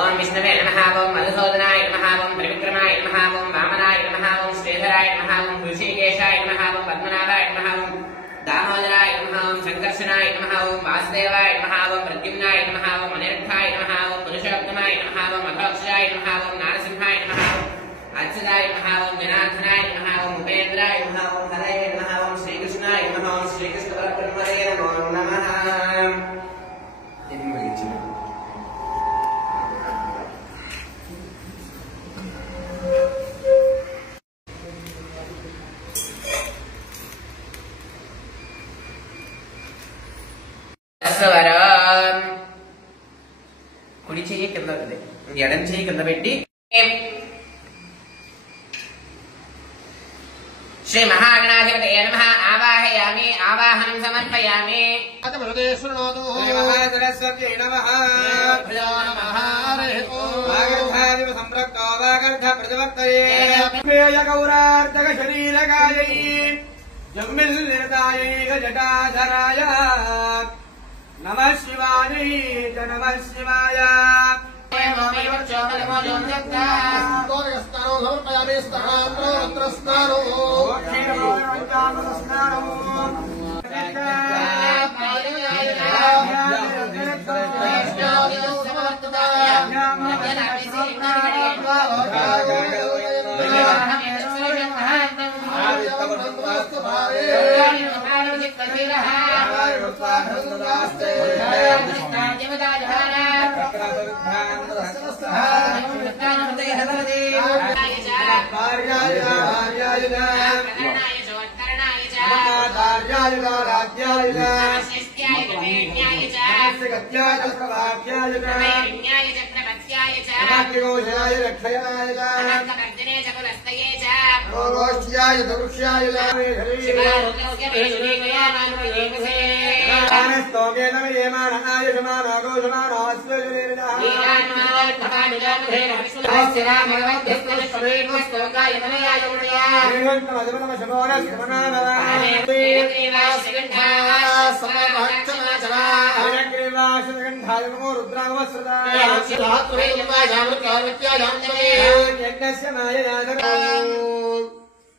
ओम विष्णवे नमः ओम मधुसूदनाय नमः ओम त्रिविक्रमाय नमः ओम वामनाय नमः ओम श्रीधराय नमः ओम ऋषिकेशाय नमः ओम पद्मनाभाय नमः ओम दामोदराय नमः ओम संकर्षणाय नमः ओम वासुदेवाय नमः ओम प्रद्युम्नाय नमः ओम अनिरुद्धाय नमः ओम पुरुषोत्तमाय नमः ओम अभक्षाय नमः ओम नारसिंहाय नमः ओम अच्युताय नमः ओम जनार्दनाय नमः ओम उपेन्द्राय नमः ओम हरये नमः ओम श्रीकृष्णाय नमः ओम श्रीकृष्ण परब्रह्मणे नमो नमः। కుడి చెయ్యి కింద ఎడం చెయ్యి కింద పెట్టి श्री महागणाधिपतये नमः आवाहयामि आवाहनं समर्पयामि सरस्वत्यै नमः वागर्धादिव सम्पृक्तो वागर्ध प्रजवक्तये गौरार्धक शरीरकायै जम्बिल्निर्दायै गजटाधराय नमः शिवायै च नमः शिवाय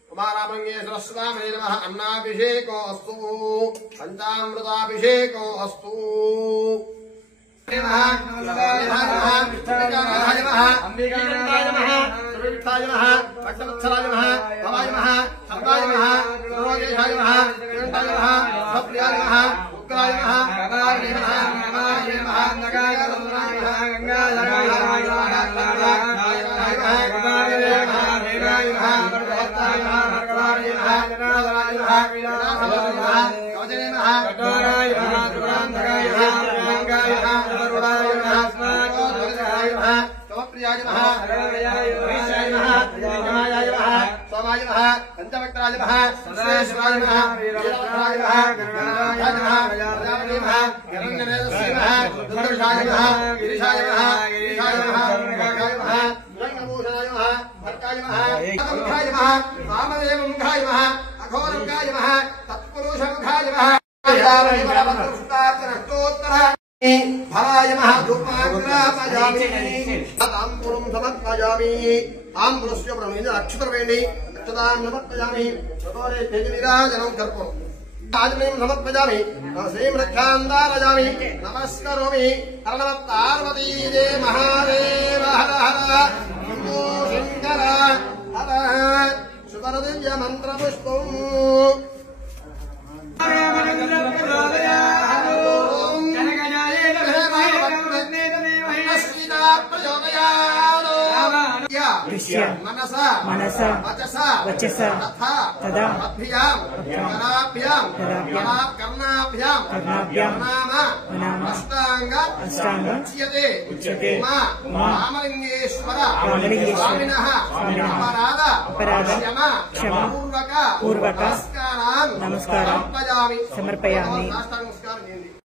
कुमारामंगेश्वरस्वामी नमः अन्नाभिषेको अस्तु पंचामृताभिषेको अस्तु नमस्करोमि हर नमः पार्वती जय महादेव हर हर शंकर हर सुवर दिव्य मंत्र पुष्पम मनसा वचसा तदा कर्णाभ्याम अष्टांग उच्यते रामलिंगेश्वर स्वामिनः अपराध क्षमा पूर्वक नमस्कार समर्पयामि।